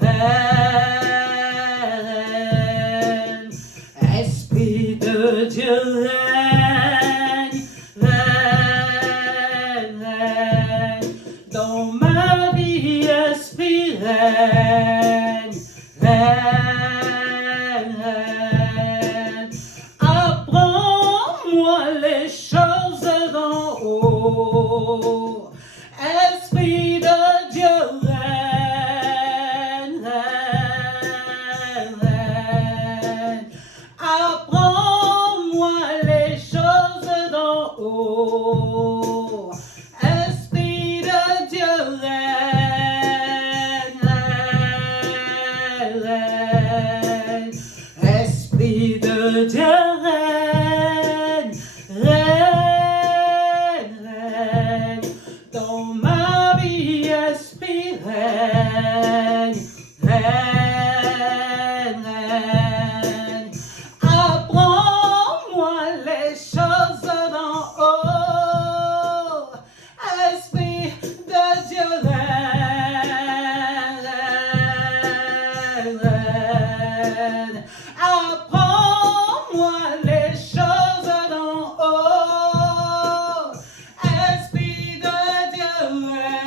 règne. Esprit de Dieu règne, règne, règne. Dans ma vie, Esprit règne, règne, règne. Apprends-moi les choses d'en haut. Esprit de Dieu règne, règne, règne. Apprends-moi les choses d'en haut. Esprit de Dieu règne, règne, règne. Esprit de Dieu règne, règne, règne. Dans ma vie, Esprit règne, règne, règne. Apprends-moi les choses d'en haut. Esprit de Dieu règne, règne, règne. Apprends-moi les choses d'en haut. Esprit de Dieu règne,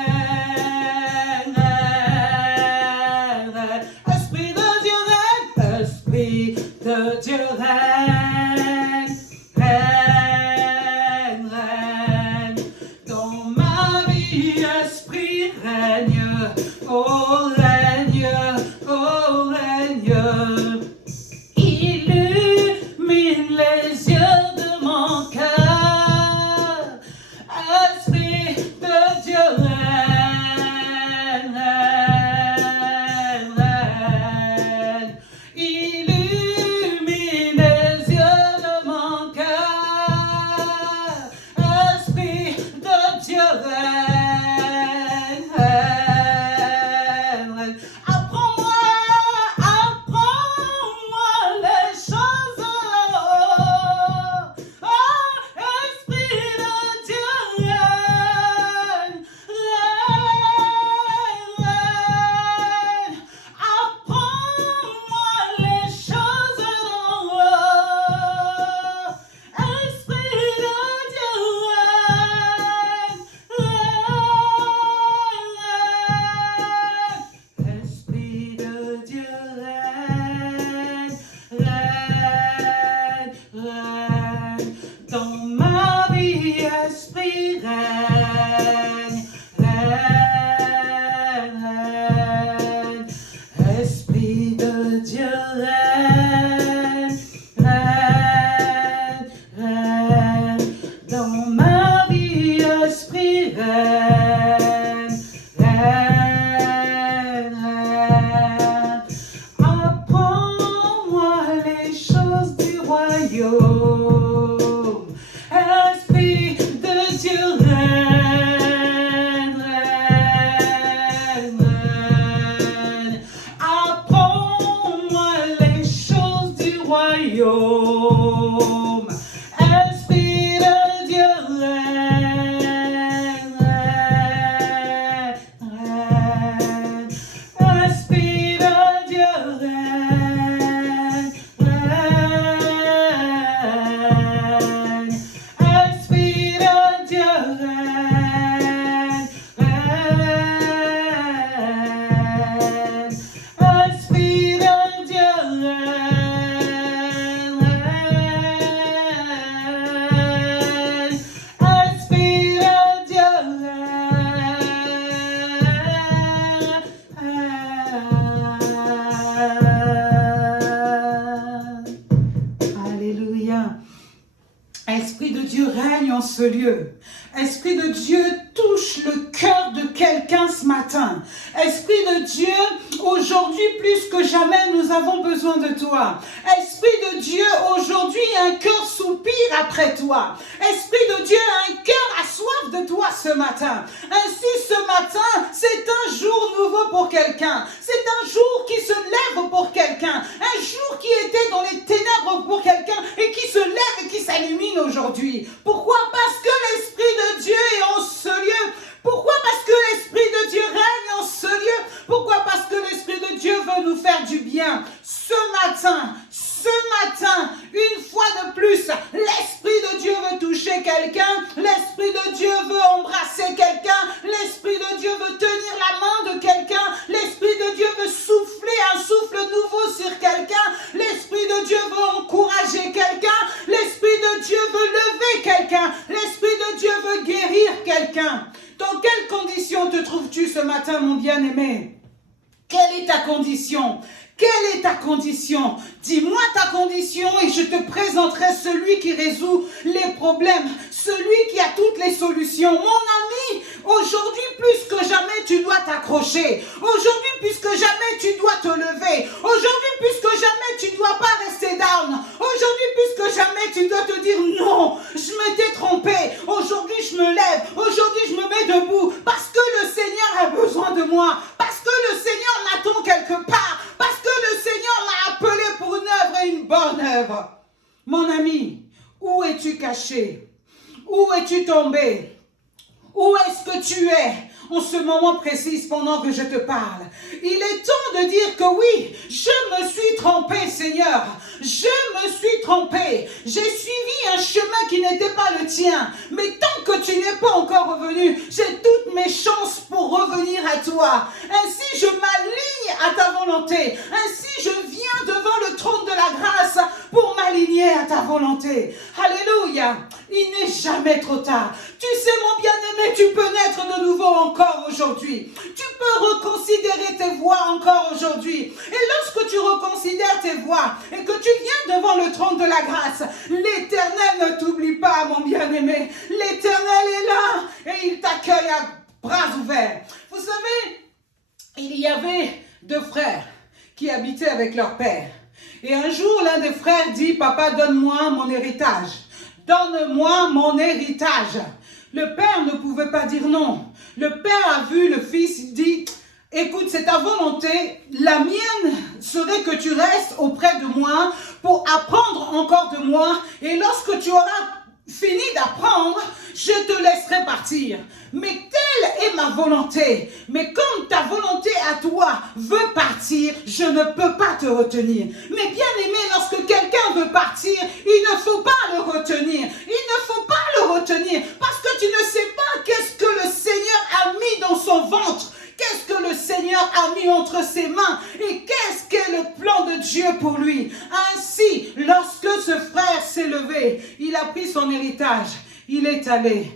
règne, règne. Esprit de Dieu règne, Esprit de Dieu règne, règne, règne. Dans ma vie, Esprit règne, oh règne, oh règne. Illumine les yeux de mon cœur. Esprit de Dieu règne, règne, règne. Illumine les yeux de mon cœur. Esprit de Dieu règne, règne, règne. Apprends-moi les choses. Oh, Esprit de Dieu règne, règne, règne. Apprends-moi les choses en haut. Esprit de Dieu règne, règne, règne. Esprit de Dieu règne, règne, règne. Dans ma vie, Esprit règne, règne, règne. Esprit de Dieu règne, règne, règne. Dans ma vie, Esprit règne, règne, règne. Apprends-moi les choses du royaume. Esprit de Dieu règne, règne, règne. Apprends-moi les choses du royaume. Esprit de Dieu règne, règne, règne. Esprit de Dieu règne, règne. Esprit de Dieu règne, règne. Esprit de Dieu règne, règne. Esprit de Dieu règne. Alléluia. Esprit de Dieu règne en ce lieu. Esprit de Dieu touche le cœur de quelqu'un ce matin. Esprit de Dieu, aujourd'hui plus que jamais, nous avons besoin de toi. Esprit de Dieu, aujourd'hui, un cœur soupire après toi. Esprit de Dieu, un cœur a soif de toi ce matin. Ainsi, ce matin, c'est un jour nouveau pour quelqu'un. C'est un jour qui se lève pour quelqu'un. Un jour qui était dans les ténèbres pour quelqu'un et qui se lève et qui s'illumine aujourd'hui. Pourquoi? Parce que l'Esprit de Dieu est en ce lieu. Pourquoi? Parce que l'Esprit de Dieu règne en ce lieu. Pourquoi? veut nous faire du bien. Ce matin, une fois de plus, l'Esprit de Dieu veut toucher quelqu'un, l'Esprit de Dieu veut embrasser quelqu'un, l'Esprit de Dieu veut tenir la main de quelqu'un, l'Esprit de Dieu veut souffler un souffle nouveau sur quelqu'un, l'Esprit de Dieu veut encourager quelqu'un, l'Esprit de Dieu veut lever quelqu'un, l'Esprit de Dieu veut guérir quelqu'un. Dans quelles conditions te trouves-tu ce matin, mon bien-aimé? Quelle est ta condition? Quelle est ta condition? Dis-moi ta condition et je te présenterai celui qui résout les problèmes, celui qui a toutes les solutions. Mon ami, aujourd'hui plus que jamais tu dois t'accrocher. Aujourd'hui plus que jamais tu dois te lever. Aujourd'hui plus que jamais tu ne dois pas rester down. Aujourd'hui plus que jamais tu dois te dire non, je m'étais trompé. Aujourd'hui je me lève. Aujourd'hui je me mets debout parce que le Seigneur a besoin de moi. Parce que le Seigneur m'attend quelque part. Parce que le Seigneur m'a appelé pour une œuvre et une bonne œuvre. Mon ami, où es-tu caché? Où es-tu tombé? Où est-ce que tu es en ce moment précis pendant que je te parle? Il est temps de dire que oui, je me suis trompé, Seigneur. Je me suis trompé. J'ai suivi un chemin qui n'était pas le tien. Mais tant que tu n'es pas encore revenu, j'ai toutes mes chances pour revenir à toi. Ainsi, je m'aligne à ta volonté. Ainsi, je viens devant le trône de la grâce pour m'aligner à ta volonté. Alléluia. Il n'est jamais trop tard. Tu sais, mon bien-aimé, tu peux naître de nouveau encore aujourd'hui. Tu peux reconsidérer tes voies encore aujourd'hui. Et lorsque tu reconsidères tes voies et que tu viens devant le trône de la grâce, l'Éternel ne t'oublie pas, mon bien-aimé. L'Éternel est là et il t'accueille à bras ouverts. Vous savez, il y avait deux frères qui habitaient avec leur père. Et un jour, l'un des frères dit, « Papa, donne-moi mon héritage. Donne-moi mon héritage. » Le père ne pouvait pas dire non. Le père a vu le fils, il dit, « Écoute, c'est ta volonté. La mienne serait que tu restes auprès de moi pour apprendre encore de moi. Et lorsque tu auras fini d'apprendre, je te laisserai partir. Mais telle est ma volonté. Mais comme ta volonté à toi veut partir, je ne peux pas te retenir. » Mais bien aimé, lorsque quelqu'un veut partir, il ne faut pas le retenir. Il ne faut pas le retenir parce que tu ne sais pas qu'est-ce que le Seigneur a mis dans son ventre. Qu'est-ce que le Seigneur a mis entre ses mains et qu'est-ce qu'est le plan de Dieu pour lui. Ainsi, lorsque ce frère s'est levé, il a pris son héritage, il est allé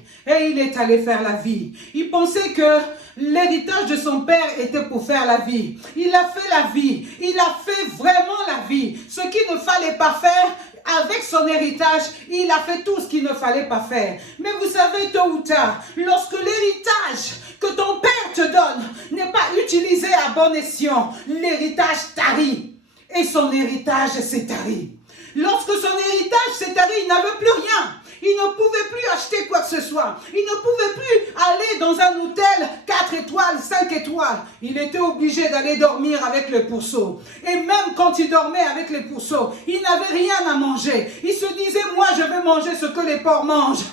faire la vie. Il pensait que l'héritage de son père était pour faire la vie. Il a fait la vie, il a fait vraiment la vie. Ce qu'il ne fallait pas faire, avec son héritage, il a fait tout ce qu'il ne fallait pas faire. Mais vous savez, tôt ou tard, lorsque l'héritage que ton père te donne n'est pas utilisé à bon escient, l'héritage tarit. Et son héritage s'est tari. Lorsque son héritage s'est tari, il n'avait plus rien. Il ne pouvait plus acheter quoi que ce soit. Il ne pouvait plus aller dans un hôtel 4 étoiles, 5 étoiles. Il était obligé d'aller dormir avec les pourceaux. Et même quand il dormait avec les pourceaux, il n'avait rien à manger. Il se disait, moi je vais manger ce que les porcs mangent.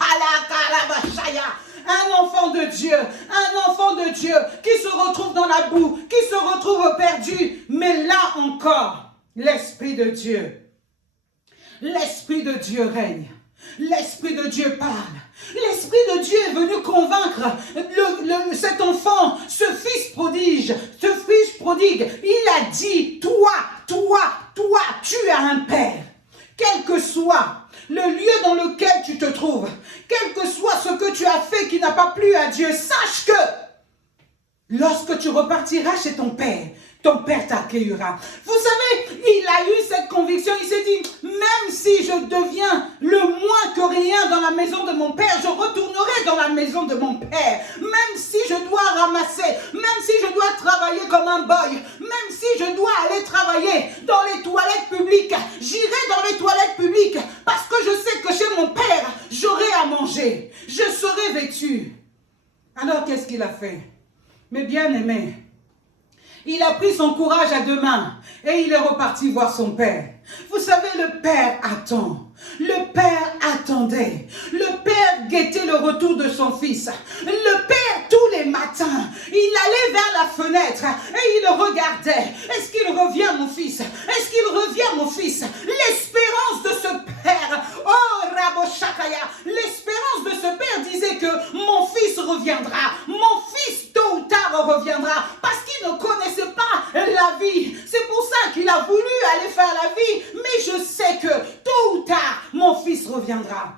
Un enfant de Dieu qui se retrouve dans la boue, qui se retrouve perdu. Mais là encore, l'Esprit de Dieu règne. L'Esprit de Dieu parle. L'Esprit de Dieu est venu convaincre cet enfant, ce fils prodigue. Il a dit, toi, tu as un père. Quel que soit le lieu dans lequel tu te trouves, quel que soit ce que tu as fait qui n'a pas plu à Dieu, sache que lorsque tu repartiras chez ton père t'accueillera. Vous savez, il a eu cette conviction, il s'est dit, même si je deviens le moins que rien dans la maison de mon père, je retournerai dans la maison de mon père. Même si je dois ramasser, même si je dois travailler comme un boy, même si je dois aller travailler dans les toilettes publiques, j'irai dans les toilettes publiques parce que je sais que chez mon père, j'aurai à manger, je serai vêtu. Alors qu'est-ce qu'il a fait? Mais bien aimé, il a pris son courage à deux mains et il est reparti voir son père. Vous savez, le père attend. Le père attendait. Le père guettait le retour de son fils. Le père, tous les matins, il allait vers la fenêtre et il regardait. Est-ce qu'il revient? reviendra.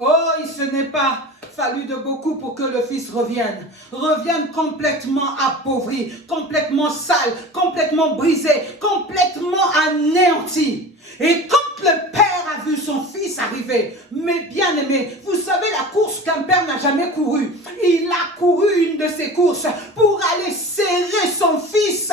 Oh, ce n'est pas fallu de beaucoup pour que le Fils revienne. Revienne complètement appauvri, complètement sale, complètement brisé, complètement anéanti. Et quand le Père a vu son Fils arriver, mes bien-aimés, vous savez la course qu'un père n'a jamais courue. Il a couru une de ces courses pour aller serrer son fils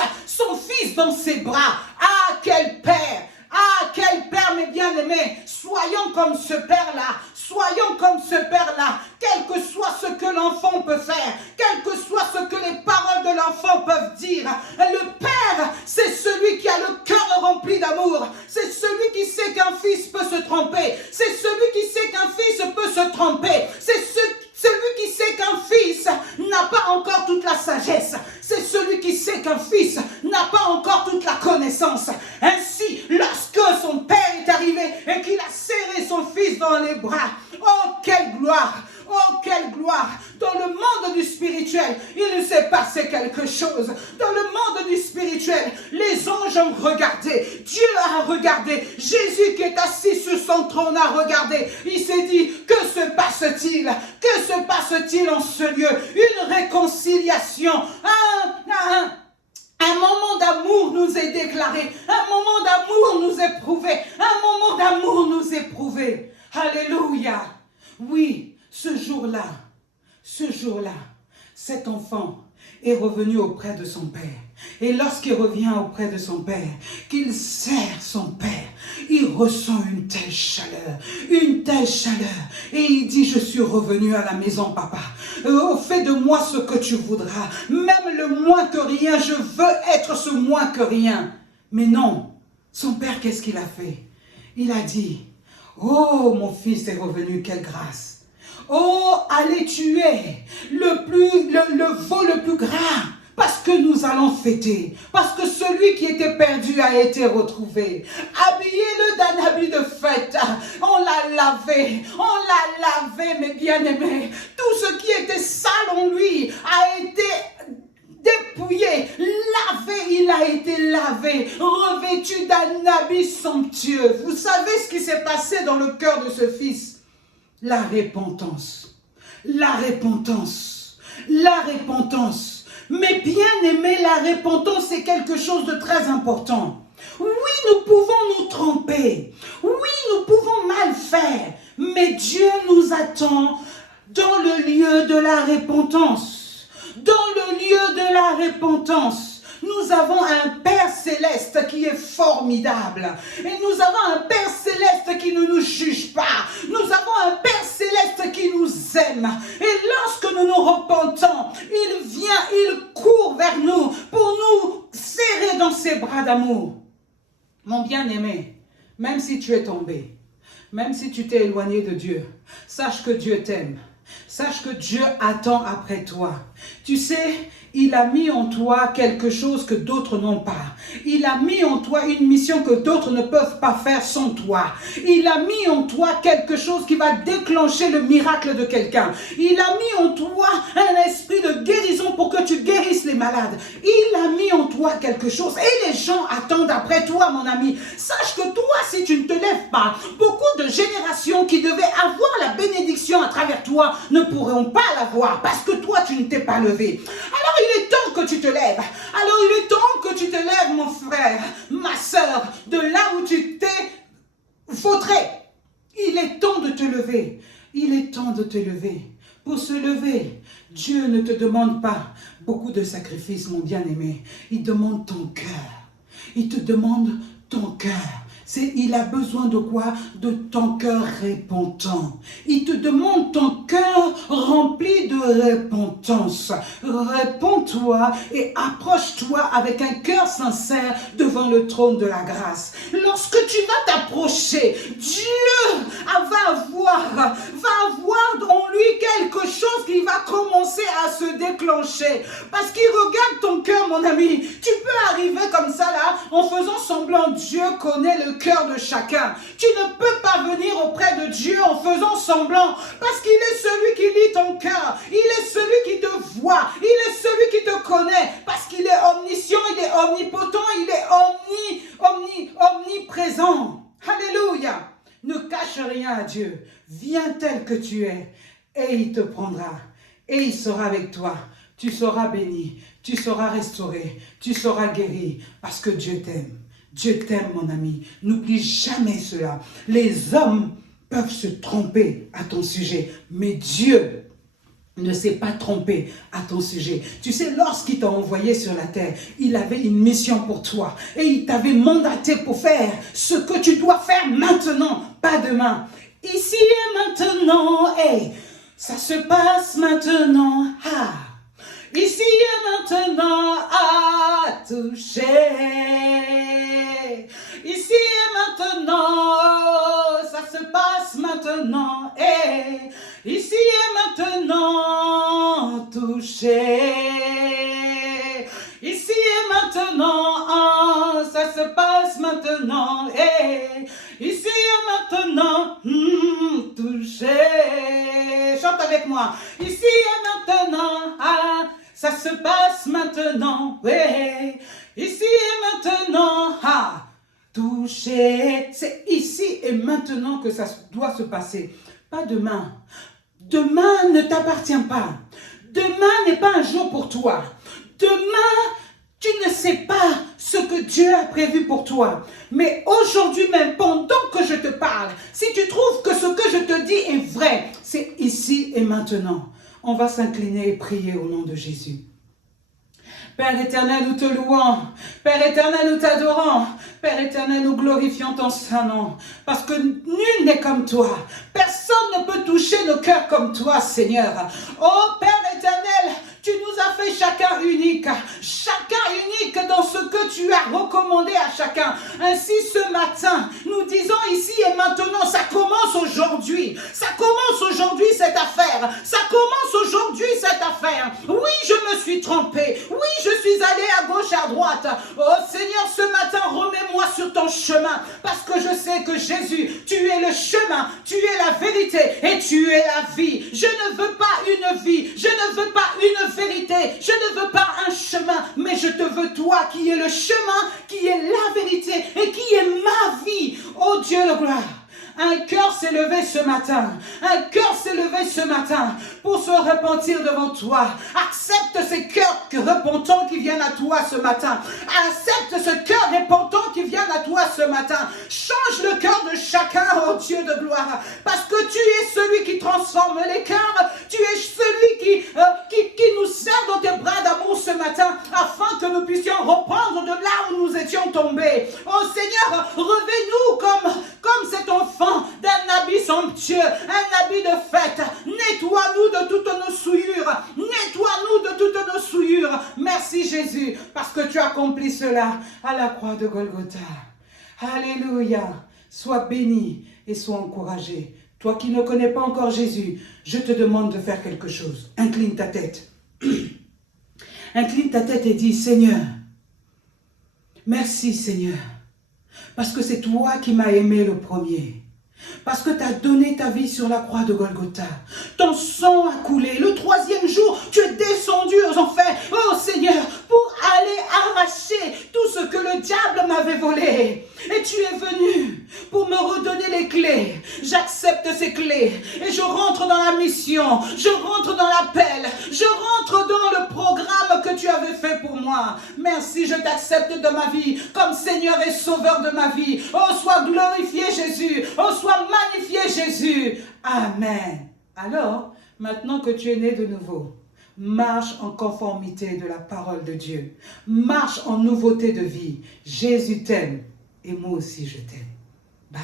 dans ses bras. Ah, quel Père! Ah, quel Père, mes bien-aimés, soyons comme ce Père-là, soyons comme ce Père-là, quel que soit ce que l'enfant peut faire, quel que soit ce que les paroles de l'enfant peuvent dire. Le Père, c'est celui qui a le cœur rempli d'amour, c'est celui qui sait qu'un fils peut se tromper, c'est celui qui sait qu'un fils peut se tromper, c'est celui qui sait qu'un fils n'a pas encore toute la sagesse. C'est celui qui sait qu'un fils n'a pas encore toute la connaissance. Ainsi, lorsque son père est arrivé et qu'il a serré son fils dans les bras, oh quelle gloire! Oh, quelle gloire! Dans le monde du spirituel, il s'est passé quelque chose. Dans le monde du spirituel, les anges ont regardé. Dieu a regardé. Jésus qui est assis sur son trône a regardé. Il s'est dit, que se passe-t-il? Que se passe-t-il en ce lieu? Une réconciliation. Un moment d'amour nous est déclaré. Un moment d'amour nous est prouvé. Un moment d'amour nous est prouvé. Alléluia. Oui. Ce jour-là, cet enfant est revenu auprès de son père. Et lorsqu'il revient auprès de son père, qu'il serre son père, il ressent une telle chaleur. Et il dit, je suis revenu à la maison, papa. Fais de moi ce que tu voudras. Même le moins que rien, je veux être ce moins que rien. Mais non, son père, qu'est-ce qu'il a fait? Il a dit, oh, mon fils est revenu, quelle grâce. Oh, allez tuer le veau le plus gras, parce que nous allons fêter, parce que celui qui était perdu a été retrouvé. Habillez-le d'un habit de fête, on l'a lavé, mes bien-aimés. Tout ce qui était sale en lui a été dépouillé, lavé, il a été lavé, revêtu d'un habit somptueux. Vous savez ce qui s'est passé dans le cœur de ce fils? La repentance. Mais bien aimé, la repentance, c'est quelque chose de très important. Oui, nous pouvons nous tromper. Oui, nous pouvons mal faire. Mais Dieu nous attend dans le lieu de la repentance. Dans le lieu de la repentance. Nous avons un Père céleste qui est formidable. Et nous avons un Père céleste qui ne nous juge pas. Nous avons un Père céleste qui nous aime. Et lorsque nous nous repentons, il vient, il court vers nous pour nous serrer dans ses bras d'amour. Mon bien-aimé, même si tu es tombé, même si tu t'es éloigné de Dieu, sache que Dieu t'aime. Sache que Dieu attend après toi. Tu sais, il a mis en toi quelque chose que d'autres n'ont pas. Il a mis en toi une mission que d'autres ne peuvent pas faire sans toi. Il a mis en toi quelque chose qui va déclencher le miracle de quelqu'un. Il a mis en toi un esprit de guérison pour que tu guérisses les malades. Il a mis en toi quelque chose et les gens attendent après toi, mon ami. Sache que toi, si tu ne te lèves pas, beaucoup de générations qui devaient avoir la bénédiction à travers toi ne pourront pas l'avoir parce que toi, tu ne t'es pas levé. Alors, il est temps que tu te lèves. Alors, il est temps que tu te lèves, mon frère, ma soeur, de là où tu t'es vautré. Il est temps de te lever. Il est temps de te lever. Pour se lever, Dieu ne te demande pas beaucoup de sacrifices, mon bien-aimé. Il demande ton cœur. Il te demande ton cœur. Il a besoin de quoi? De ton cœur repentant. Il te demande ton cœur rempli de repentance. Réponds-toi et approche-toi avec un cœur sincère devant le trône de la grâce. Lorsque tu vas t'approcher, Dieu va avoir en lui quelque chose qui va commencer à se déclencher. Parce qu'il regarde ton cœur, mon ami. Tu peux arriver comme ça là, en faisant semblant. Dieu connaît le cœur de chacun. Tu ne peux pas venir auprès de Dieu en faisant semblant, parce qu'il est celui qui lit ton cœur, il est celui qui te voit, il est celui qui te connaît, parce qu'il est omniscient, il est omnipotent, il est omniprésent. Alléluia. Ne cache rien viens à Dieu, viens tel que tu es, et il te prendra, et il sera avec toi. Tu seras béni, tu seras restauré, tu seras guéri, parce que Dieu t'aime. Dieu t'aime, mon ami. N'oublie jamais cela. Les hommes peuvent se tromper à ton sujet, mais Dieu ne s'est pas trompé à ton sujet. Tu sais, lorsqu'il t'a envoyé sur la terre, il avait une mission pour toi. Et il t'avait mandaté pour faire ce que tu dois faire maintenant, pas demain. Ici et maintenant, hey, ça se passe maintenant. Ah. Ici et maintenant, à toucher. Ici et maintenant, ça se passe maintenant. Et ici et maintenant, toucher. Ici et maintenant, ça se passe maintenant. Et ici et maintenant, toucher. Chante avec moi. Ici et maintenant, ça se passe maintenant, oui. Ici et maintenant, toucher. C'est ici et maintenant que ça doit se passer. Pas demain. Demain ne t'appartient pas. Demain n'est pas un jour pour toi. Demain, tu ne sais pas ce que Dieu a prévu pour toi. Mais aujourd'hui même, pendant que je te parle, si tu trouves que ce que je te dis est vrai, c'est ici et maintenant. On va s'incliner et prier au nom de Jésus. Père éternel, nous te louons. Père éternel, nous t'adorons. Père éternel, nous glorifions ton saint nom. Parce que nul n'est comme toi. Personne ne peut toucher nos cœurs comme toi, Seigneur. Oh Père éternel, tu nous as fait chacun unique dans ce que tu as recommandé à chacun. Ainsi ce matin, nous disons ici et maintenant, ça commence aujourd'hui. Ça commence aujourd'hui cette affaire. Ça commence aujourd'hui cette affaire. Oui, je me suis trompé. Oui, je suis allé à gauche, à droite. Oh Seigneur, ce matin, remets-moi sur ton chemin. Parce que je sais que Jésus, tu es le chemin, tu es la vérité et tu es la vie. Je ne veux pas une vie, je ne veux pas une vérité, je ne veux pas un chemin, mais je te veux toi qui es le chemin, qui est la vérité et qui est ma vie. Oh Dieu de gloire. Un cœur s'est levé ce matin. Un cœur s'est levé ce matin pour se repentir devant toi. Accepte ces cœurs repentants qui viennent à toi ce matin. Accepte ce cœur repentant qui vient à toi ce matin. Change le cœur de chacun, oh Dieu de gloire. Parce que tu es celui qui transforme les cœurs. Tu es celui qui nous serre dans tes bras d'amour ce matin afin que nous puissions reprendre de là où nous étions tombés. Oh Seigneur, revêt-nous comme cet enfant d'un habit somptueux, un habit de fête. Nettoie-nous de toutes nos souillures. Nettoie-nous de toutes nos souillures. Merci Jésus, parce que tu as accompli cela à la croix de Golgotha. Alléluia. Sois béni et sois encouragé. Toi qui ne connais pas encore Jésus, je te demande de faire quelque chose. Incline ta tête. Incline ta tête et dis, Seigneur, merci Seigneur, parce que c'est toi qui m'as aimé le premier. Parce que tu as donné ta vie sur la croix de Golgotha. Ton sang a coulé. Le troisième jour, tu es descendu aux enfers. Oh Seigneur, pour aller arracher tout ce que le diable m'avait volé. Et tu es venu pour me redonner les clés. J'accepte ces clés. Et je rentre dans la mission. Je rentre dans l'appel. Je rentre dans le programme que tu avais fait pour moi. Merci, je t'accepte dans ma vie comme Seigneur et Sauveur de ma vie. Oh, sois glorifié Jésus. Oh, sois magnifié Jésus. Amen. Alors, maintenant que tu es né de nouveau, marche en conformité de la parole de Dieu. Marche en nouveauté de vie. Jésus t'aime et moi aussi je t'aime. Bye.